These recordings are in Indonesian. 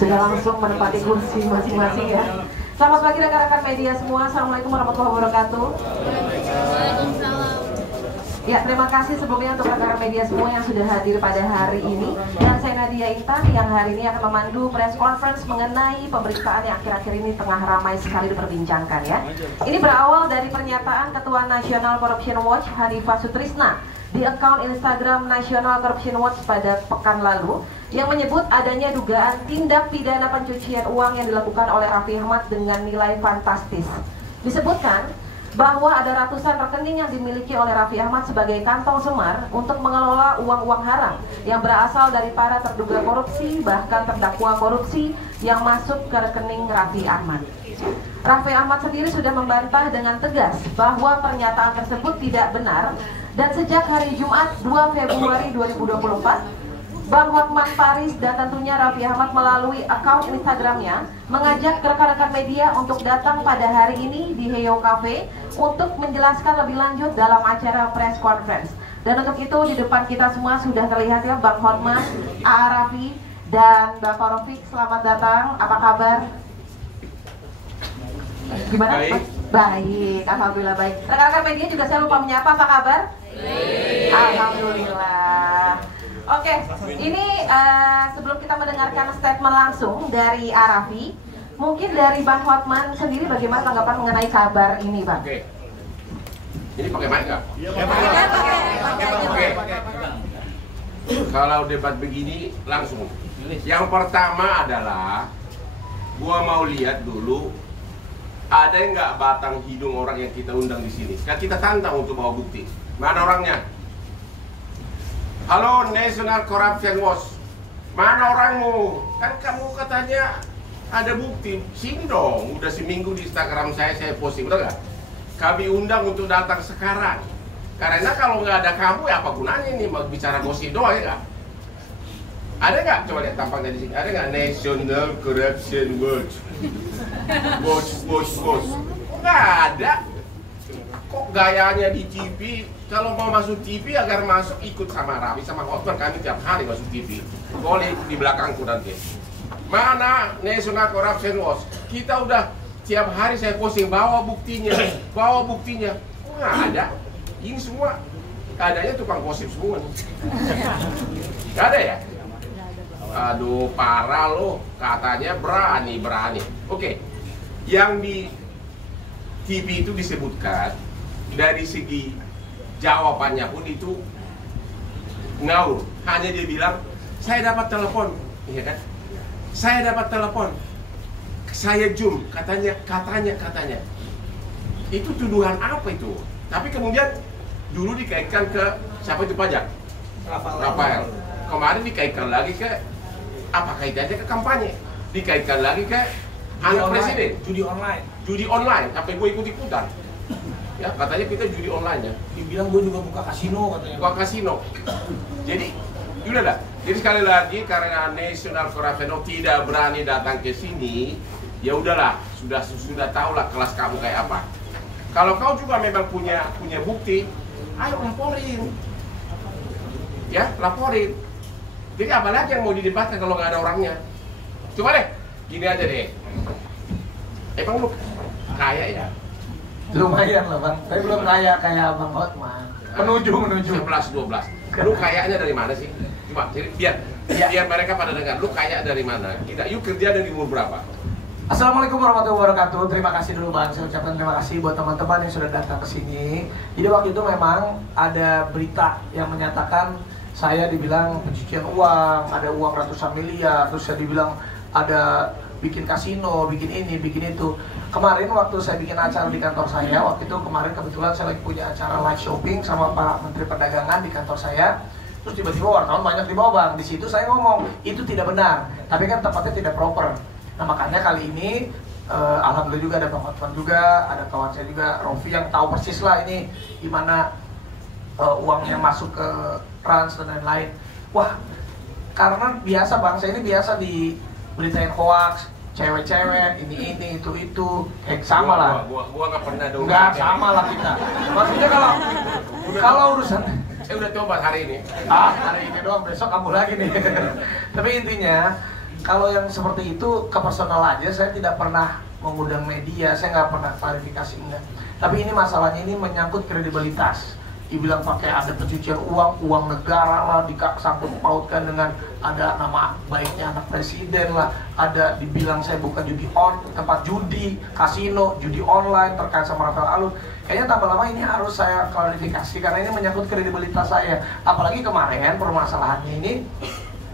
sudah langsung menempati kursi masing-masing ya. Selamat pagi rekan-rekan media semua. Assalamualaikum warahmatullahi wabarakatuh. Ya, terima kasih sebelumnya untuk rekan-rekan media semua yang sudah hadir pada hari ini. Dan saya Nadia Intan yang hari ini akan memandu press conference mengenai pemberitaan yang akhir-akhir ini tengah ramai sekali diperbincangkan ya. Ini berawal dari pernyataan Ketua National Corruption Watch Hanifah Sutrisna di akun Instagram National Corruption Watch pada pekan lalu yang menyebut adanya dugaan tindak pidana pencucian uang yang dilakukan oleh Raffi Ahmad dengan nilai fantastis. Disebutkan bahwa ada ratusan rekening yang dimiliki oleh Raffi Ahmad sebagai kantong semar untuk mengelola uang-uang haram yang berasal dari para terduga korupsi bahkan terdakwa korupsi yang masuk ke rekening Raffi Ahmad. Raffi Ahmad sendiri sudah membantah dengan tegas bahwa pernyataan tersebut tidak benar dan sejak hari Jumat 2 Februari 2024 Bang Hotman Paris dan tentunya Raffi Ahmad melalui akun Instagramnya mengajak rekan-rekan media untuk datang pada hari ini di Heyo Cafe untuk menjelaskan lebih lanjut dalam acara press conference. Dan untuk itu di depan kita semua sudah terlihat ya Bang Hotman, Raffi dan Bapak Rafiq. Selamat datang. Apa kabar? Gimana? Baik. Baik, alhamdulillah baik. Rekan-rekan media juga saya lupa menyapa. Apa kabar? Baik. Alhamdulillah. Oke, ini sebelum kita mendengarkan statement langsung dari Raffi, mungkin dari Bang Hotman sendiri bagaimana tanggapan mengenai kabar ini, Bang? Oke. Ini pakai mic nggak? Iya, pakai. Kalau debat begini langsung. Yang pertama adalah, gua mau lihat dulu ada nggak batang hidung orang yang kita undang di sini. Kan kita tantang untuk bawa bukti. Mana orangnya? Halo National Corruption Watch, mana orangmu? Kan kamu katanya ada bukti. Sini dong, udah seminggu di Instagram saya posting, betul nggak? Kami undang untuk datang sekarang. Karena kalau nggak ada kamu, ya apa gunanya nih mau bicara gosip doang ya nggak? Ada nggak? Coba lihat tampangnya di sini. Ada nggak National Corruption Watch? Watch. Nggak ada. Kok gayanya di TV? Kalau mau masuk TV agar masuk ikut sama Raffi sama Hotman, kami tiap hari masuk TV. Boleh di belakangku nanti. Mana National Corruption Watch? Kita udah tiap hari saya posting, bawa buktinya. Oh, nggak ada. Ini semua keadaannya tukang gosip semua nih. Nggak ada ya? Aduh, parah loh. Katanya berani. Oke. Yang di TV itu disebutkan dari segi jawabannya pun itu ngawur. Hanya dia bilang, saya dapat telepon, iya kan? Saya dapat telepon, saya zoom, katanya. Itu tuduhan apa itu? Tapi kemudian dulu dikaitkan ke siapa itu pajak? Rafael. Kemarin dikaitkan lagi ke apa kaitannya ke kampanye? Dikaitkan lagi ke anak presiden. Judi online. Sampai gue ikut-ikutan. Ya, katanya kita judi online ya. Dibilang gue juga buka kasino katanya. Buka kasino. Jadi, udah dah. Jadi sekali lagi karena National Corruption Watch tidak berani datang ke sini, ya udahlah, sudah tahulah kelas kamu kayak apa. Kalau kau juga memang punya bukti, ayo laporin. Ya, laporin. Jadi apa lagi yang mau didebatkan kalau nggak ada orangnya? Coba deh, gini aja deh. Emang lu kaya ya? Lumayan lah Bang, tapi belum kaya kayak Bang Hotman. Menuju. 11-12. Lu kayaknya dari mana sih? Coba, jadi biar mereka pada dengar. Lu kaya dari mana? You kerja dari umur berapa? Assalamualaikum warahmatullahi wabarakatuh. Terima kasih dulu Bang, saya ucapkan terima kasih buat teman-teman yang sudah datang ke sini. Jadi waktu itu memang ada berita yang menyatakan saya dibilang pencucian uang, ada uang ratusan miliar, terus saya dibilang ada bikin kasino, bikin ini, bikin itu. Kemarin waktu saya bikin acara di kantor saya, waktu itu kemarin kebetulan saya lagi punya acara live shopping sama Pak Menteri Perdagangan di kantor saya. Terus tiba-tiba wartawan banyak di bawah Bang. Di situ saya ngomong, itu tidak benar, tapi kan tempatnya tidak proper. Nah makanya kali ini, alhamdulillah juga ada Bang Hotman juga, ada kawan saya juga, Rofi yang tahu persis lah ini gimana uangnya masuk ke trans dan lain-lain. Wah, karena biasa bangsa ini biasa diberitain hoax, cewek-cewek, ini, itu, kayak sama lah. Gua nggak pernah dong. Nggak, sama lah kita. Maksudnya kalau urusan saya udah coba hari ini. Hari ini doang, besok kamu lagi nih. Tapi intinya Kalau yang seperti itu ke personal aja, saya tidak pernah mengundang media, saya nggak pernah klarifikasi enggak. Tapi ini masalahnya ini menyangkut kredibilitas. Dibilang pakai ada pencucian uang negara lah, disangkut pautkan dengan ada nama baiknya anak presiden lah, ada dibilang saya bukan tempat judi, kasino, judi online terkait sama Rafael Alun. Kayaknya tambah lama ini harus saya klarifikasi karena ini menyangkut kredibilitas saya. Apalagi kemarin permasalahannya ini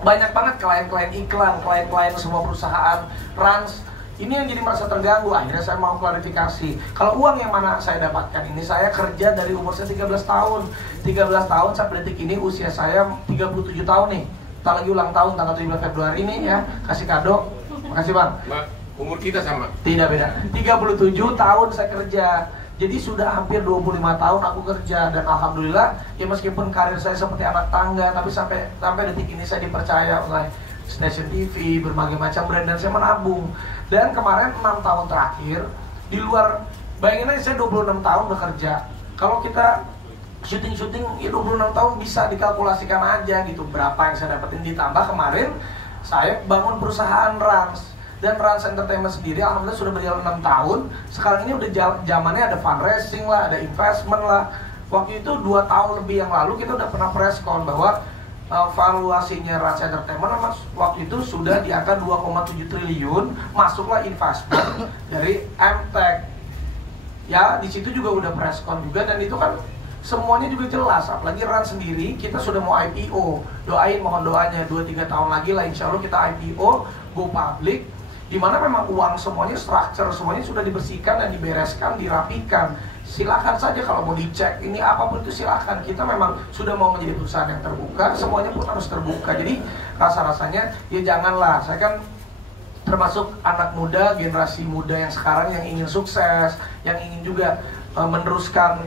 banyak banget klien-klien iklan, klien-klien semua perusahaan Rans. Ini yang jadi merasa terganggu. Akhirnya saya mau klarifikasi. Kalau uang yang mana saya dapatkan ini, saya kerja dari umur saya 13 tahun. 13 tahun sampai detik ini usia saya 37 tahun nih. Kita lagi ulang tahun tanggal 17 Februari ini ya. Kasih kado. Makasih Bang. Umur kita sama? Tidak beda. 37 tahun saya kerja. Jadi sudah hampir 25 tahun aku kerja. Dan alhamdulillah ya meskipun karir saya seperti anak tangga, tapi sampai detik ini saya dipercaya oleh stasiun TV, berbagai macam brand, dan saya menabung. Dan kemarin 6 tahun terakhir, di luar, bayangin aja saya 26 tahun bekerja. Kalau kita syuting ya 26 tahun bisa dikalkulasikan aja gitu berapa yang saya dapetin, ditambah kemarin saya bangun perusahaan Rans. Dan Rans Entertainment sendiri alhamdulillah sudah berjalan 6 tahun. Sekarang ini udah zamannya ada fundraising lah, ada investment lah. Waktu itu 2 tahun lebih yang lalu kita udah pernah press con bahwa valuasinya Rans Entertainment waktu itu sudah di angka 2,7 triliun, masuklah investment dari MTech. Ya, di situ juga udah press con juga, dan itu kan semuanya juga jelas. Apalagi Rans sendiri kita sudah mau IPO. Doain, mohon doanya 2-3 tahun lagi lah insya Allah kita IPO, go public, dimana memang uang semuanya, structure semuanya sudah dibersihkan dan dibereskan, dirapikan. Silakan saja kalau mau dicek ini apapun itu silakan. Kita memang sudah mau menjadi perusahaan yang terbuka, semuanya pun harus terbuka. Jadi rasa-rasanya ya janganlah. Saya kan termasuk anak muda, generasi muda yang sekarang yang ingin sukses, yang ingin juga meneruskan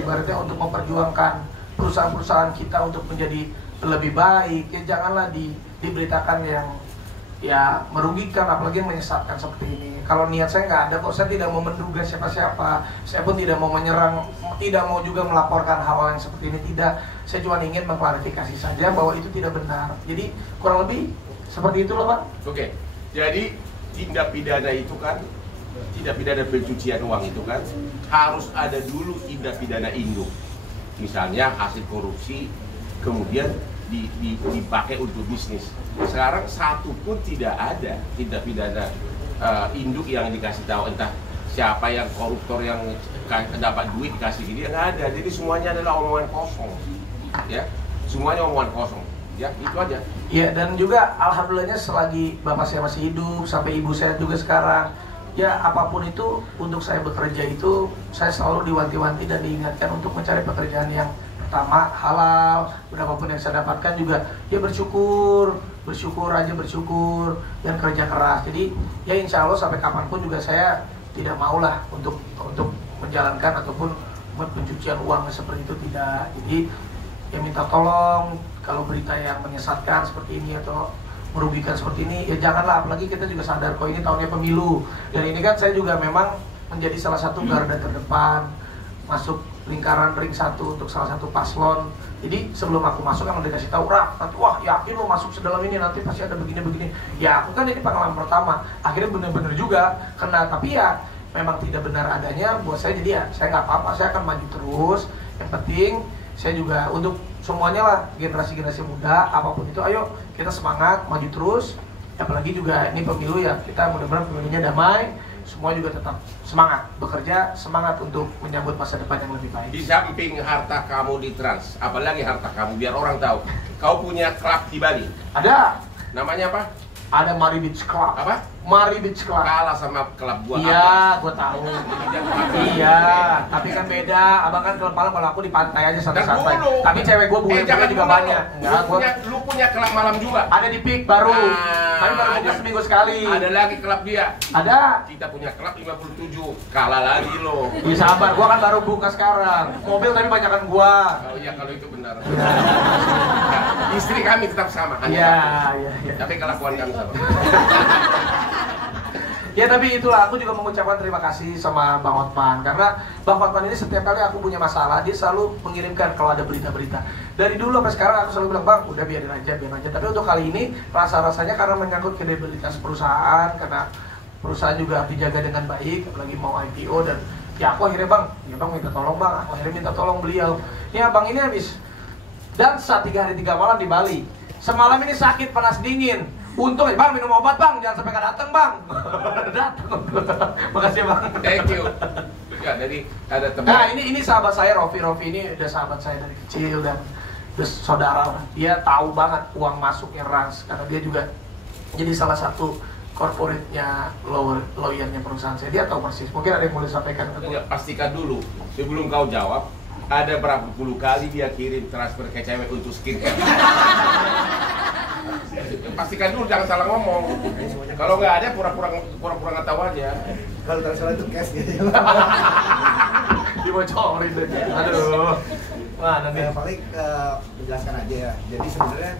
ibaratnya untuk memperjuangkan perusahaan-perusahaan kita untuk menjadi lebih baik. Ya janganlah diberitakan yang ya merugikan, apalagi yang menyesatkan seperti ini. Kalau niat saya nggak ada kok, saya tidak mau menduga siapa-siapa, saya pun tidak mau menyerang, tidak mau juga melaporkan hal-hal yang seperti ini, tidak. Saya cuma ingin mengklarifikasi saja bahwa itu tidak benar. Jadi kurang lebih seperti itu loh Pak. Oke, jadi tindak pidana itu kan, tindak pidana pencucian uang itu kan harus ada dulu tindak pidana induk. Misalnya hasil korupsi kemudian dipakai untuk bisnis. Sekarang satu pun tidak ada tindak pidana induk yang dikasih tahu entah siapa yang koruptor yang dapat duit dikasih gini, nggak ada. Jadi semuanya adalah omongan kosong, ya, semuanya omongan kosong, ya itu aja. Ya, dan juga alhamdulillahnya selagi bapak saya masih hidup sampai ibu saya juga sekarang, ya apapun itu untuk saya bekerja itu saya selalu diwanti-wanti dan diingatkan untuk mencari pekerjaan yang pertama halal. Berapapun yang saya dapatkan juga ya bersyukur dan kerja keras. Jadi ya insya Allah sampai kapanpun juga saya tidak maulah untuk menjalankan ataupun pencucian uang seperti itu, tidak. Jadi ya minta tolong kalau berita yang menyesatkan seperti ini atau merugikan seperti ini ya janganlah. Apalagi kita juga sadar kok ini tahunnya pemilu, dan ini kan saya juga memang menjadi salah satu garda terdepan masuk lingkaran ring 1 untuk salah satu paslon. Jadi sebelum aku masuk emang dikasih tahu, Raf, nanti wah yakin lo masuk sedalam ini nanti pasti ada begini-begini. Ya aku kan ini pengalaman pertama, akhirnya bener-bener juga kena. Tapi ya memang tidak benar adanya buat saya, jadi ya saya nggak apa-apa, saya akan maju terus. Yang penting saya juga untuk semuanya lah, generasi-generasi muda apapun itu, ayo kita semangat maju terus. Apalagi juga ini pemilu ya, kita mudah-mudahan pemilunya damai, semua juga tetap semangat bekerja, semangat untuk menyambut masa depan yang lebih baik. Di samping harta kamu di Trans, apalagi harta kamu biar orang tahu, kau punya klub di Bali. Ada. Namanya apa? Ada Mari Beach Club. Apa? Mari Beach Club. Kalah sama klub gua. Iya, gua tahu. Iya, tapi kan beda. Abang kan klub malam, kalau aku di pantai aja santai-santai. Tapi cewek gua bukan juga banyak. Enggak, lu punya klub malam juga. Ada di Peak baru. Tapi baru buka seminggu sekali. Ada lagi klub dia. Ada. Kita punya klub 57. Kalah lagi lo. Iya sabar, gua kan baru buka sekarang. Mobil tapi banyakan gua. Oh iya, kalau itu benar. Istri kami tetap sama. Iya. Tapi kelakuan kami sama. Ya tapi itulah, aku juga mengucapkan terima kasih sama Bang Hotman. Karena Bang Hotman ini setiap kali aku punya masalah, dia selalu mengirimkan kalau ada berita-berita. Dari dulu sampai sekarang aku selalu bilang, Bang, udah biarin aja. Tapi untuk kali ini, rasa-rasanya karena menyangkut kredibilitas perusahaan, karena perusahaan juga dijaga dengan baik, apalagi mau IPO. Dan ya aku akhirnya, Bang, ya Bang minta tolong Bang, aku akhirnya minta tolong beliau. Ya Bang, ini habis dansa 3 hari 3 malam di Bali. Semalam ini sakit, panas dingin. Untung ya Bang, minum obat Bang, jangan sampai gak datang Bang. Datang. Makasih Bang. Thank you. Ya, jadi ada teman. Nah ini sahabat saya Rofi ini udah sahabat saya dari kecil dan udah saudara. Dia tahu banget uang masuknya Rans karena dia juga jadi salah satu corporate-nya lawyernya perusahaan saya. Dia tahu persis. Mungkin ada yang mau disampaikan. Ya, pastikan dulu sebelum kau jawab. Ada berapa puluh kali dia kirim transfer ke cewek untuk skincare. Pastikan dulu, jangan salah ngomong. Kalau nggak ada, pura-pura nggak tahu aja. Kalau transfer itu cash gitu. Dibocorin deh. Aduh. Wah, nanti Paling menjelaskan aja ya. Jadi sebenarnya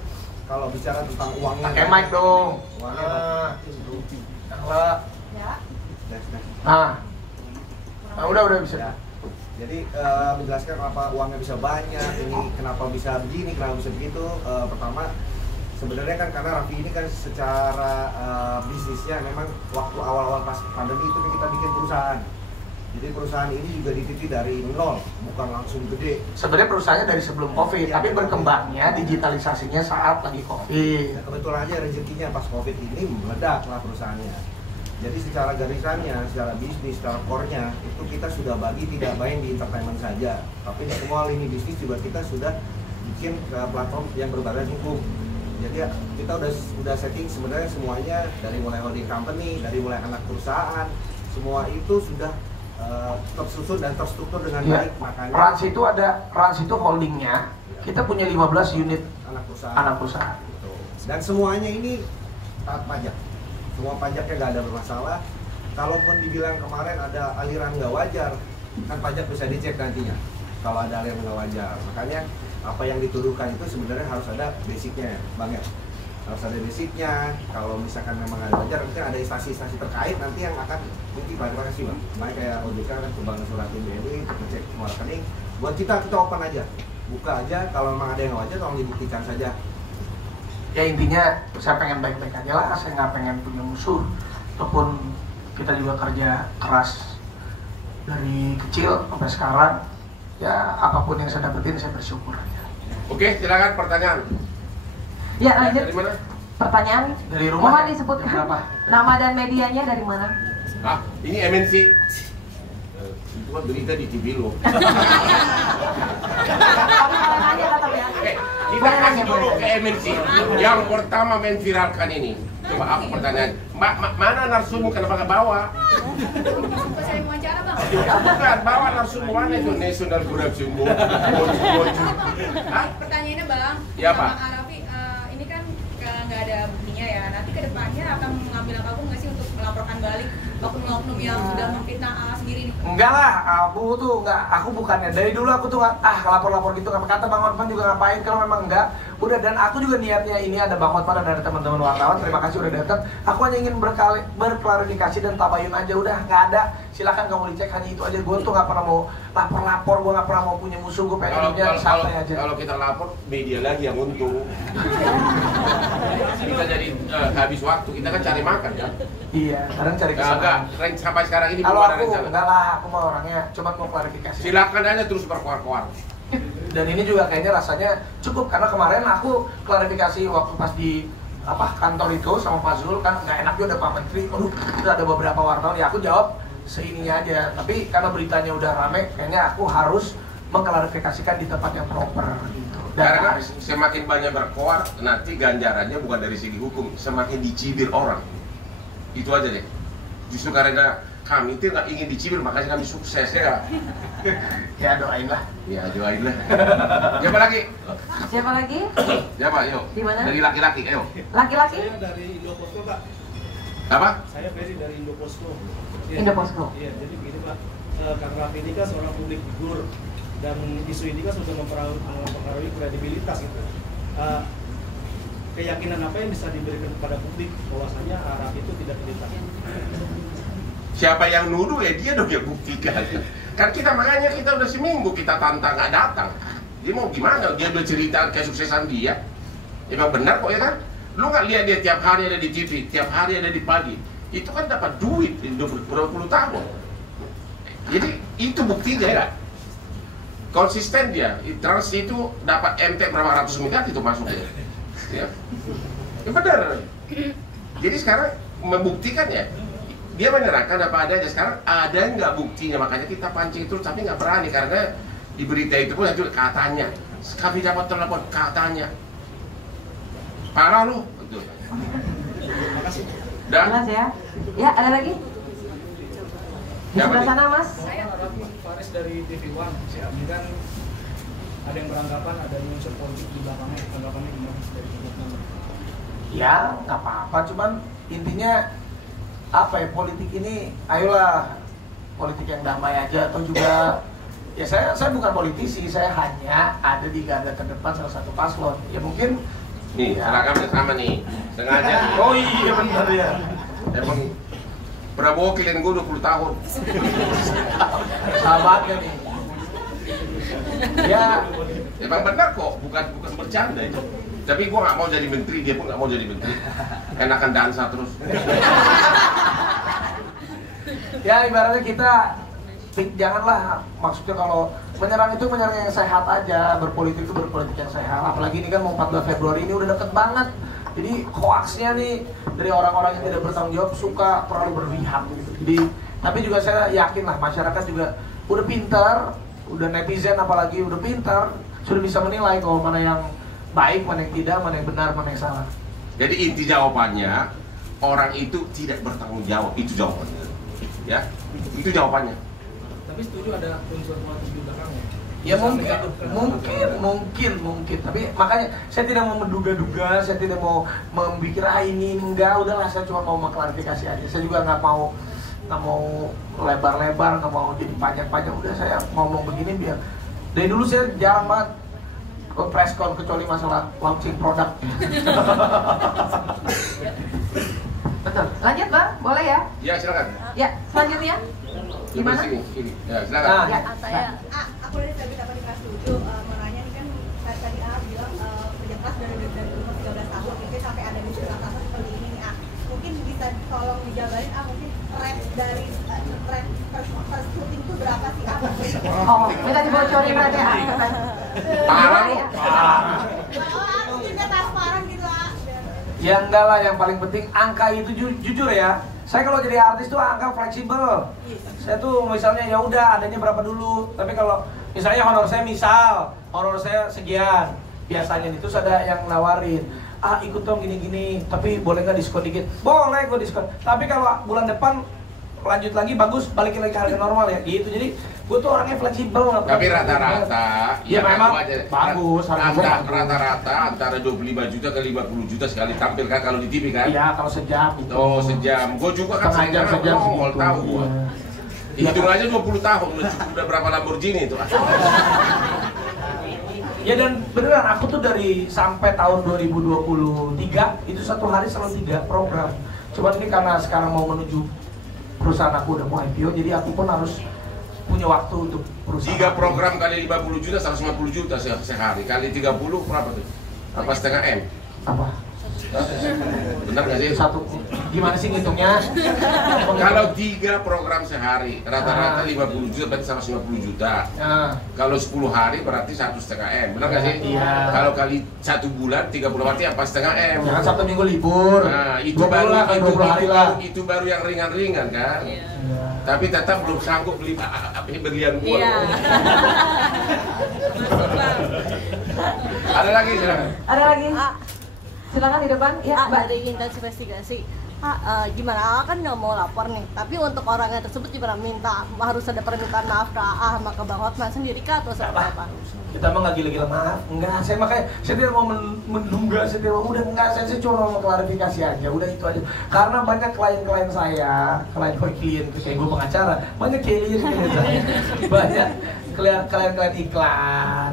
kalau bicara tentang uangnya. pakai mic dong. Uangnya. Nah, udah bisa. Ya. Jadi menjelaskan kenapa uangnya bisa banyak, ini kenapa bisa begini, kenapa bisa begitu. Pertama, sebenarnya kan karena Raffi ini kan secara bisnisnya memang waktu awal-awal pas pandemi itu kita bikin perusahaan. Jadi perusahaan ini juga dititi dari nol, bukan langsung gede. Sebenarnya perusahaannya dari sebelum COVID, tapi berkembangnya digitalisasinya saat lagi COVID. Nah, kebetulan aja rezekinya pas COVID ini meledaklah perusahaannya. Jadi secara garisannya, secara bisnis, secara core-nya itu kita sudah bagi tidak main di entertainment saja, tapi di semua lini bisnis juga kita sudah bikin ke platform yang berbadan hukum. Jadi ya, kita udah setting sebenarnya semuanya dari mulai holding company, dari mulai anak perusahaan, semua itu sudah tersusun dan terstruktur dengan baik. Makanya Rans itu holdingnya, kita punya 15 unit anak perusahaan. Gitu. Dan semuanya ini taat pajak. Semua pajaknya nggak ada bermasalah. Kalaupun dibilang kemarin ada aliran nggak wajar, kan pajak bisa dicek nantinya kalau ada aliran nggak wajar. Makanya apa yang dituduhkan itu sebenarnya harus ada basicnya, Bang ya. Harus ada basicnya. Kalau misalkan memang ada wajar, mungkin ada instansi-instansi terkait nanti yang akan mungkin terima kasih Bang. Makanya kayak OJK kan kembang suratin BNI untuk ngecek semua rekening. Buat kita open aja, buka aja. Kalau memang ada yang nggak wajar, tolong dibuktikan saja. Ya intinya saya pengen baik-baik aja lah, saya nggak pengen punya musuh. Ataupun kita juga kerja keras dari kecil sampai sekarang. Ya apapun yang saya dapetin saya bersyukur aja. Oke, silakan pertanyaan. Ya lanjut. Dari mana? Pertanyaan. Dari rumah. Mohon Ya? disebutkan Berapa? nama dan medianya dari mana? Ah, ini MNC. Itu kan berita di TV lo. Kita kasih dulu ke MNC. Yang pertama menviralkan ini. Coba apa pertanyaan? Mana narsumu kenapa nggak bawa? Saya mau wawancara Bang. Bukan, bawa narsumu mana itu National Corruption Board. Pertanyaannya Bang, Ya, Pak. Bang Arafi, ini kan nggak ada buktinya ya. Nanti kedepannya akan mengambil langkah hukum nggak sih untuk melaporkan balik oknum-oknum yang sudah memfitnah sendiri nih? Enggak lah, aku bukannya dari dulu aku tuh lapor-lapor gitu. Kata Bang Hotman juga ngapain kalau memang enggak. Udah, dan aku juga niatnya ini ada Bang Hotman dan ada teman-teman wartawan. Terima kasih udah datang. Aku hanya ingin berklarifikasi dan tabayun aja. Udah, nggak ada. Silakan kamu dicek, hanya itu aja. Gue tuh nggak pernah mau lapor-lapor, gue nggak pernah mau punya musuh. Gue pengen hidupnya santai aja. Kalau kita lapor, media lagi yang untung. Kita jadi habis waktu. Kita kan cari makan kan. Iya, kadang cari Enggak, kesalahan. sampai sekarang ini Kalau belum ada aku rencana. enggak lah, aku mau orangnya cuma mau klarifikasi. Silakan aja terus berkoar-koar. Dan ini juga kayaknya rasanya cukup karena kemarin aku klarifikasi waktu pas di kantor itu sama Pak Zul kan nggak enak juga ada Pak Menteri. Aduh, itu ada beberapa wartawan ya aku jawab seininya aja. Tapi karena beritanya udah rame, kayaknya aku harus mengklarifikasikan di tempat yang proper gitu. Dan Karena harus semakin banyak berkoar, nanti ganjarannya bukan dari segi hukum, semakin dicibir orang. Itu aja deh. Justru karena kami itu nggak ingin dicibir, makanya kami sukses ya. ya doain lah. Ya doain lah. Siapa lagi? Siapa lagi? Siapa? Yuk. Di mana? Dari laki-laki, ayo. Laki-laki? Saya dari Indoposko Pak. Apa? Saya Ferry dari Indoposko. Ya, Indoposko. Iya, jadi begini Pak. Kang Raffi ini kan seorang publik figur dan isu ini kan sudah mempengaruhi kredibilitas gitu. keyakinan apa yang bisa diberikan kepada publik bahwasanya Arab itu tidak terlibat? Siapa yang nuduh ya dia dong yang buktikan. Kan makanya kita udah seminggu kita tantang nggak datang. Dia mau gimana? Dia udah cerita kesuksesan dia. Emang benar kok ya kan? Lu nggak lihat dia tiap hari ada di TV, tiap hari ada di pagi. Itu kan dapat duit berpuluh tahun. Jadi itu buktinya ya. Konsisten dia. Trans itu dapat MT berapa ratus miliar itu masuk dia. Ya benar. Jadi sekarang membuktikan ya. Dia menyerahkan apa adanya. Sekarang ada nggak buktinya, makanya kita pancing terus tapi nggak berani karena di berita itu pun juga katanya. Kami dapat telepon katanya. Parah lu, betul. Dan Jelas ya. Ya, ada lagi? Di sebelah sana, Mas. Saya Faris dari TV One. Ini kan ada yang beranggapan ada unsur politik di belakangnya. Tanggapannya gimana dari teman-teman? Ya, nggak apa-apa. Cuman intinya apa ya, politik ini, ayolah politik yang damai aja. Atau juga ya saya bukan politisi, saya hanya ada di garda terdepan salah satu paslon. Ya mungkin nih seragamnya sama nih, sengaja nih. oh iya benar ya. Emang Prabowo klien gue 20 tahun. Sahabatnya nih. Ya Emang benar kok, bukan bercanda itu. Tapi gue nggak mau jadi menteri, dia pun nggak mau jadi menteri. Enakan dansa terus. ya ibaratnya kita janganlah, maksudnya kalau menyerang itu menyerang yang sehat aja, berpolitik itu berpolitik yang sehat. Apalagi ini kan mau 14 Februari ini udah deket banget. Jadi hoaxnya nih dari orang-orang yang tidak bertanggung jawab suka terlalu berpihak gitu. Jadi tapi juga saya yakin lah masyarakat juga udah pintar, udah netizen apalagi udah pintar, sudah bisa menilai kalau mana yang baik, mana yang tidak, mana yang benar, mana yang salah. Jadi inti jawabannya orang itu tidak bertanggung jawab, itu jawabannya. Ya, itu jawabannya. Tapi setuju ada unsur politik di belakangnya. Ya mungkin, tapi makanya saya tidak mau menduga-duga, saya tidak mau memikir ini enggak, udahlah saya cuma mau mengklarifikasi aja. Saya juga nggak mau lebar-lebar, nggak mau jadi panjang-panjang. Udah saya ngomong begini biar dari dulu saya jarang banget ke press con kecuali masalah launching produk. Betul. Lanjut, Bang. Boleh ya? Ya silakan. Ya, selanjutnya. Gimana? Sini. Ya silakan. Nah, Ya, Saya, aku dari tadi dapat setuju menanya ini kan tadi bilang kerja keras dari umur 13 tahun mungkin sampai ada di surat kasus seperti ini. Mungkin bisa tolong dijabarin mungkin rate dari rate first shooting itu berapa sih? Oh, minta dibocorin berarti ya. Parah lu. Mungkin nggak transparan gitu Ya enggak lah, yang paling penting angka itu jujur ya. Saya kalau jadi artis tuh angka fleksibel. Saya tuh misalnya ya udah adanya berapa dulu. Tapi kalau misalnya honor saya sekian. Biasanya itu ada yang nawarin, ikut dong gini-gini, tapi boleh nggak diskon dikit? Boleh gue diskon. Tapi kalau bulan depan lanjut lagi bagus, balikin lagi harga normal ya gitu. Jadi gue tuh orangnya fleksibel. Tapi rata-rata ya memang bagus. Rata-rata antara 25 juta ke 50 juta sekali tampil kan kalau di TV kan? Iya, kalau sejam gitu. Oh sejam. Gue juga kan sejam mau tahu gue. Hitung aja 20 tahun udah berapa Lamborghini itu. Ya dan beneran aku tuh dari sampai tahun 2023 itu satu hari selalu 3 program. Cuman ini karena sekarang mau menuju perusahaan aku udah mau IPO, jadi aku pun harus punya waktu untuk perusahaan. 3 program kali 50 juta 150 juta sehari, kali 30 berapa tuh? Apa setengah M? Apa? Benar nggak sih? Satu. Gimana sih ngitungnya? Kalau 3 program sehari, rata-rata 50 juta berarti 150 juta. Kalau 10 hari berarti 1,5 M, benar nggak sih? Iya. Kalau kali 1 bulan 30 berarti apa setengah M? Jangan 1 minggu libur. Nah, itu 20 baru lah, 20 hari lah. itu baru yang ringan-ringan kan? Iya. Tapi tetap belum sanggup beli berlian gua. Iya. Ada lagi silakan. Ada lagi? Silakan di depan. Ya, Mbak. Dari intens investigasi. Gimana? Kan nggak mau lapor nih. Tapi untuk orangnya tersebut gimana? Harus ada permintaan maaf ke sama ke Bang Hotman sendiri kah atau seperti apa? Kita mah nggak gila-gila maaf. Enggak, saya tidak mau menduga, saya tidak mau, udah enggak, saya cuma mau klarifikasi aja, udah itu aja. Karena banyak klien saya, klien kayak gue pengacara, banyak klien saya, banyak klien iklan,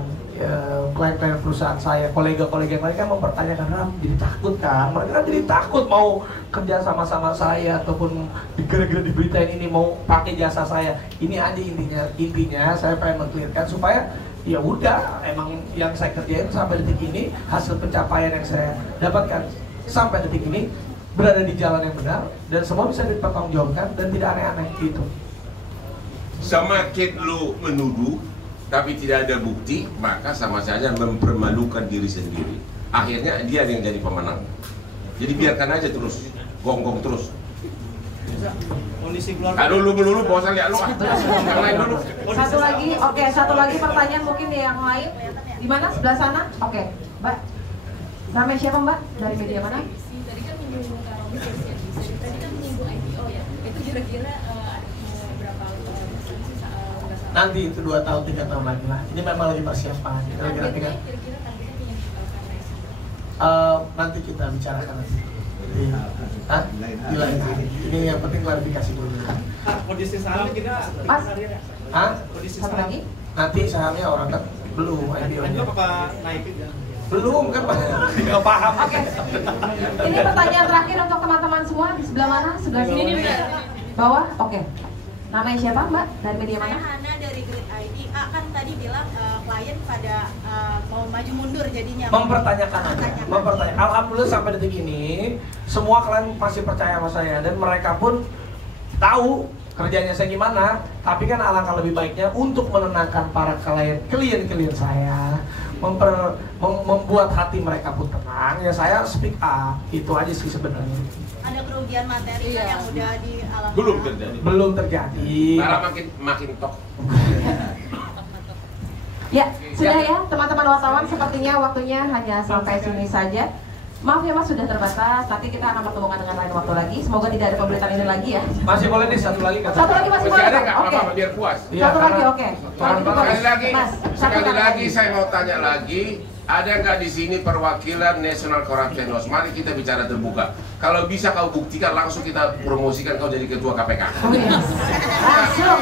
klien-klien perusahaan saya, kolega-kolega yang lain kan mempertanyakan, jadi takut kan? Mereka kan jadi takut mau kerja sama-sama saya ataupun gara-gara diberitain ini mau pakai jasa saya. Ini aja intinya saya pengen mengklirkan supaya ya udah, emang yang saya kerjain sampai detik ini, hasil pencapaian yang saya dapatkan sampai detik ini berada di jalan yang benar dan semua bisa dipertanggungjawabkan dan tidak aneh-aneh gitu. Semakin lu menuduh tapi tidak ada bukti, maka sama saja mempermalukan diri sendiri. Akhirnya dia yang jadi pemenang. Jadi biarkan aja terus, gonggong terus. Kondisi keluarga. Kalau lu melulu bosan lihat lu. Yang lain dulu. Satu lagi pertanyaan mungkin yang lain. Di mana? Sebelah sana? Oke, Mbak. Namanya siapa Mbak? Dari media mana? Tadi kan menyinggung tadi kan menyinggung IPO ya. Itu kira-kira berapa Nanti itu 2 tahun 3 tahun lagi lah. Ini memang lagi persiapan. Kira-kira targetnya nanti kita bicarakan nanti. Hah? Di lain hari. Ini yang penting klarifikasi dulu. Kondisi saham kita Mas. Hah? kondisi Satu saham lagi? Nanti sahamnya orang kan belum itu IPO-nya. apakah naik? Belum kan nggak paham. Oke. Ini pertanyaan terakhir untuk teman-teman semua di sebelah mana? Sebelah sini. Bawah? Oke. Namanya siapa Mbak? Dari media Saya mana? Hana dari Grid ID. Kan tadi bilang klien pada mau maju mundur jadinya. Mempertanyakan. Alhamdulillah sampai detik ini semua klien masih percaya sama saya dan mereka pun tahu kerjanya saya gimana. Tapi kan alangkah lebih baiknya untuk menenangkan para klien saya, membuat hati mereka pun tenang. Ya saya speak up, itu aja sih sebenarnya. Ada kerugian materi kan yang udah dialami. Belum terjadi. Malah Terjadi. makin tok. Ya, sudah ya teman-teman wartawan, sepertinya waktunya hanya sampai sini saja. Maaf ya Mas, sudah terbatas. Nanti kita akan pertemukan dengan lain waktu lagi. Semoga tidak ada pemberitaan ini lagi ya. Masih boleh nih satu lagi kata. Satu lagi masih boleh. Masih ada nggak? Oke. Apa-apa biar puas. Iya, Satu lagi, karena- oke. Sekali lagi saya mau tanya lagi, ada nggak di sini perwakilan National Corruption Watch? Mari kita bicara terbuka. Kalau bisa kau buktikan, langsung kita promosikan kau jadi ketua KPK. Langsung.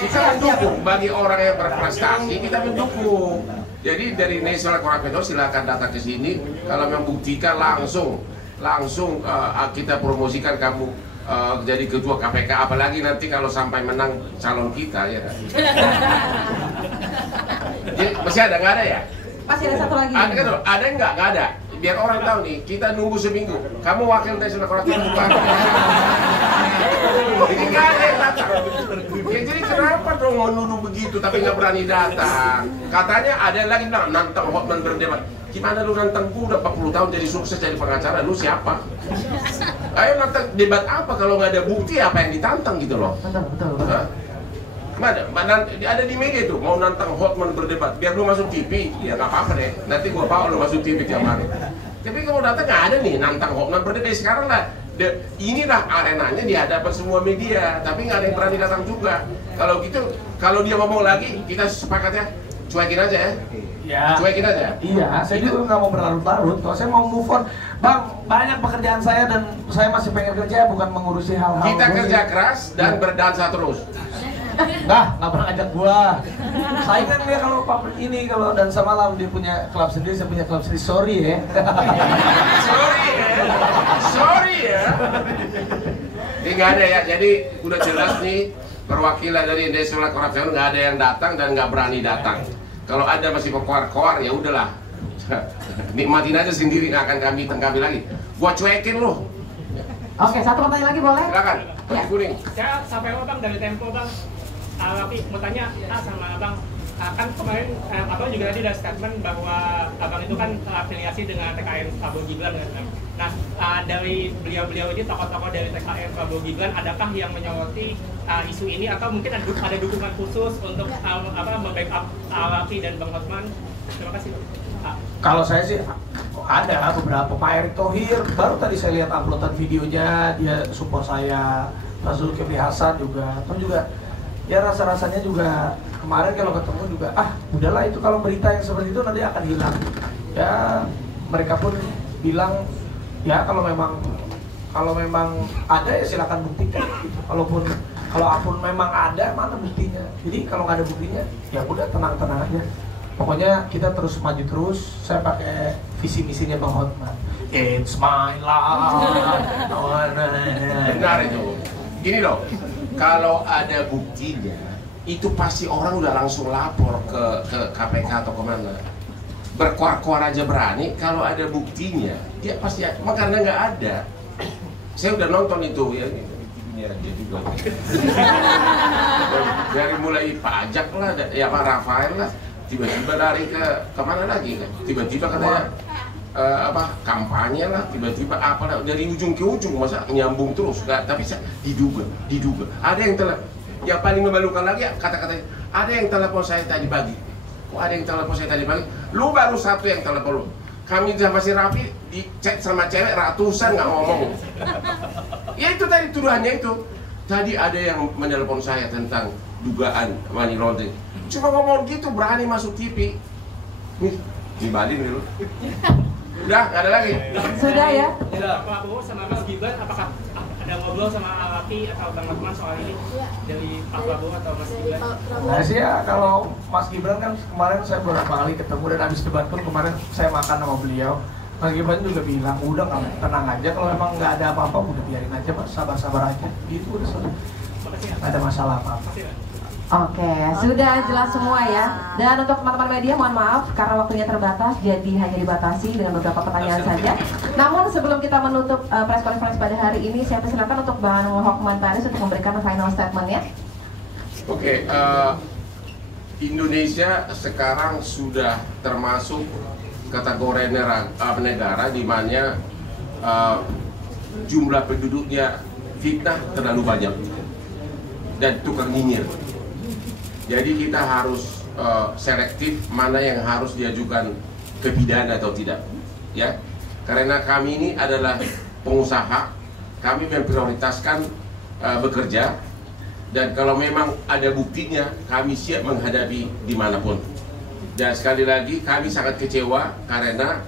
Kita mendukung bagi orang yang berprestasi, kita mendukung. Jadi dari National Corruption Watch silakan datang ke sini. Kalau membuktikan langsung kita promosikan kamu jadi ketua KPK. Apalagi nanti kalau sampai menang calon kita ya. Jadi, masih ada nggak ada ya? Masih ada satu lagi. Ada nggak? Nggak ada. Biar orang tahu nih, kita nunggu seminggu. Kamu wakil National Corruption bukan? Jadi nggak ada yang datang. Ya, jadi kenapa dong menuduh begitu tapi nggak berani datang? Katanya ada yang lagi bilang nantang Hotman berdebat. Gimana lu nantang gua udah 40 tahun jadi sukses jadi pengacara, lu siapa? Ayo nantang debat apa kalau nggak ada bukti apa yang ditantang gitu loh? Betul. Hah? Mana? Ada di media tuh mau nantang Hotman berdebat biar lu masuk TV, ya nggak apa-apa deh. Nanti gua bawa lu masuk TV tiap hari. Tapi kalau datang nggak ada nih nantang Hotman berdebat sekarang lah. Inilah arenanya di hadapan semua media, tapi nggak ada yang berani datang juga. Kalau gitu, kalau dia ngomong lagi, kita sepakat ya, cuekin aja ya. Ya. Cuekin aja. Iya, saya juga nggak mau berlarut-larut. Kalau saya mau move on, Bang, banyak pekerjaan saya dan saya masih pengen kerja, bukan mengurusi hal-hal. Kita kerja keras dan berdansa terus. Nggak pernah ajak gua. Saingan dia kalau pabrik ini, kalau dansa malam dia punya klub sendiri, saya punya klub sendiri. Sorry ya. Sorry ya. Ini nggak ada ya. Jadi udah jelas nih perwakilan dari National Corruption nggak ada yang datang dan nggak berani datang. Kalau ada masih koar-koar ya udahlah. Nikmatin aja sendiri, nggak akan kami tengkapi lagi. Gua cuekin lu. Oke, satu pertanyaan lagi boleh? Silakan. Ya. Kuning. Saya sampai Bang dari Tempo Bang. Tapi mau tanya sama Abang, kan kemarin Abang juga tadi ada statement bahwa Abang itu kan afiliasi dengan TKN Prabowo Gibran kan. Nah, dari beliau-beliau ini tokoh-tokoh dari TKN Prabowo Gibran, adakah yang menyoroti isu ini atau mungkin ada dukungan khusus untuk membackup Rafi dan Bang Hotman? Terima kasih Bang. Kalau saya sih ada beberapa. Pak Erick Thohir baru tadi saya lihat uploadan videonya, dia support saya. Pak Zulkifli Hasan juga, atau juga ya rasa-rasanya juga kemarin kalau ketemu juga udahlah itu kalau berita yang seperti itu nanti akan hilang. Ya mereka pun bilang ya kalau memang ada ya silakan buktikan gitu. Kalaupun memang ada mana buktinya. Jadi kalau nggak ada buktinya ya udah tenang-tenang aja. Pokoknya kita terus maju terus. Saya pakai visi misinya Bang Hotman. It's my life. Benar itu. Gini loh, kalau ada buktinya, itu pasti orang udah langsung lapor ke KPK atau kemana. Berkuar-kuar aja berani, kalau ada buktinya, dia pasti. Karena nggak ada. Saya udah nonton itu ya. Dia juga. Dari mulai pajak lah, ya Pak Rafael lah, tiba-tiba lari ke kemana lagi kan? Tiba-tiba katanya kampanye lah, tiba-tiba apalah dari ujung ke ujung, masa nyambung terus? Nggak, tapi diduga. Ada yang yang paling memalukan lagi kata-katanya, ada yang telepon saya tadi pagi. Kok ada yang telepon saya tadi pagi? Lu baru satu yang telepon lu. Kami sama si Raffi dicek sama cewek ratusan nggak ngomong. Ya itu tadi tuduhannya itu. Tadi ada yang menelpon saya tentang dugaan money laundering. Cuma ngomong gitu berani masuk TV. Nih, dibalin dulu. Udah, nggak ada lagi. Sudah ya? Pak Prabowo sama Mas Gibran, apakah ada ngobrol sama Raffi atau Bang Hotman soal ini dari Pak Prabowo atau Mas Gibran? Nah sih ya, kalau Mas Gibran kan kemarin saya beberapa kali ketemu dan habis debat pun kemarin saya makan sama beliau. Mas Gibran juga bilang, udah kamu tenang aja, kalau emang nggak ada apa-apa udah biarin aja Mas, sabar-sabar aja. Gitu udah selesai. Nggak ada masalah apa-apa. Oke, sudah jelas semua ya. Dan untuk teman-teman media, mohon maaf karena waktunya terbatas, jadi hanya dibatasi dengan beberapa pertanyaan saja. Namun sebelum kita menutup press conference pada hari ini, saya persilakan untuk Bang Hotman Paris untuk memberikan final statement-nya. Oke, Indonesia sekarang sudah termasuk kategori negara di mana jumlah penduduknya fitnah terlalu banyak dan tukang nyinyir. Jadi kita harus selektif mana yang harus diajukan ke pidana atau tidak, ya. Karena kami ini adalah pengusaha, kami memprioritaskan bekerja, dan kalau memang ada buktinya, kami siap menghadapi dimanapun. Dan sekali lagi kami sangat kecewa karena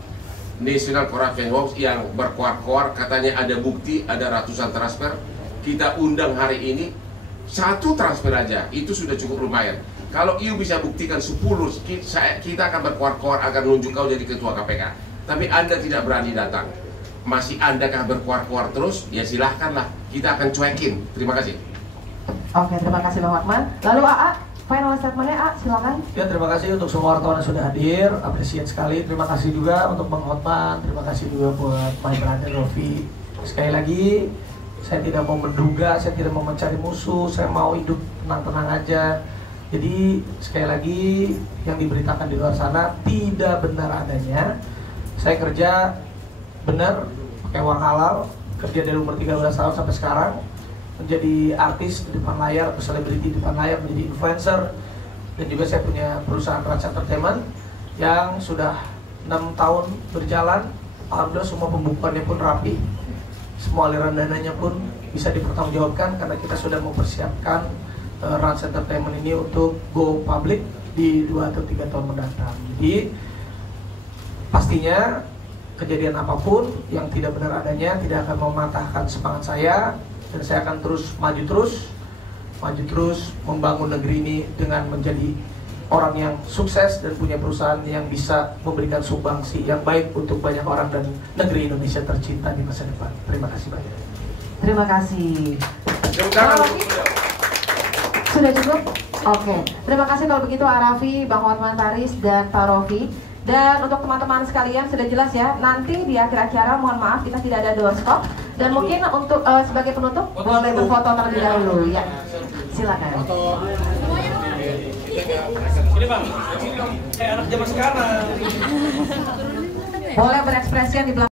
National Corruption Watch yang berkoar-koar katanya ada bukti, ada ratusan transfer. Kita undang hari ini, satu transfer aja itu sudah cukup lumayan. Kalau you bisa buktikan 10, kita akan berkoar-koar agar nunjuk kau jadi ketua KPK. Tapi Anda tidak berani datang. Masih Anda kah berkoar-koar terus? Ya silahkanlah, kita akan cuekin. Terima kasih. Oke, terima kasih Bang Hotman. Lalu AA, final statement-nya A, silakan. Ya, terima kasih untuk semua wartawan yang sudah hadir, apresiat sekali. Terima kasih juga untuk Bang Hotman, terima kasih juga buat my brother Rofi. Sekali lagi, saya tidak mau menduga, saya tidak mau mencari musuh, saya mau hidup tenang-tenang aja. Jadi sekali lagi yang diberitakan di luar sana tidak benar adanya. Saya kerja benar pakai uang halal, kerja dari umur 13 tahun sampai sekarang, menjadi artis di depan layar, atau selebriti di depan layar, menjadi influencer, dan juga saya punya perusahaan Rans Entertainment yang sudah 6 tahun berjalan. Alhamdulillah semua pembukuannya pun rapi, semua aliran dananya pun bisa dipertanggungjawabkan karena kita sudah mempersiapkan Rans Entertainment ini untuk go public di 2 atau 3 tahun mendatang. Jadi pastinya kejadian apapun yang tidak benar adanya tidak akan mematahkan semangat saya, dan saya akan terus maju terus membangun negeri ini dengan menjadi orang yang sukses dan punya perusahaan yang bisa memberikan sumbangsi yang baik untuk banyak orang dan negeri Indonesia tercinta di masa depan. Terima kasih banyak. Terima kasih. Sudah cukup? Oke. Terima kasih kalau begitu Raffi, Bang Hotman Paris, dan Pak Rofi. Dan untuk teman-teman sekalian sudah jelas ya, nanti di akhir acara mohon maaf kita tidak ada doorstop. Dan mungkin untuk sebagai penutup boleh berfoto terlebih dahulu ya. Silakan. Ini Bang, kayak anak zaman sekarang. Boleh berekspresi di belakang.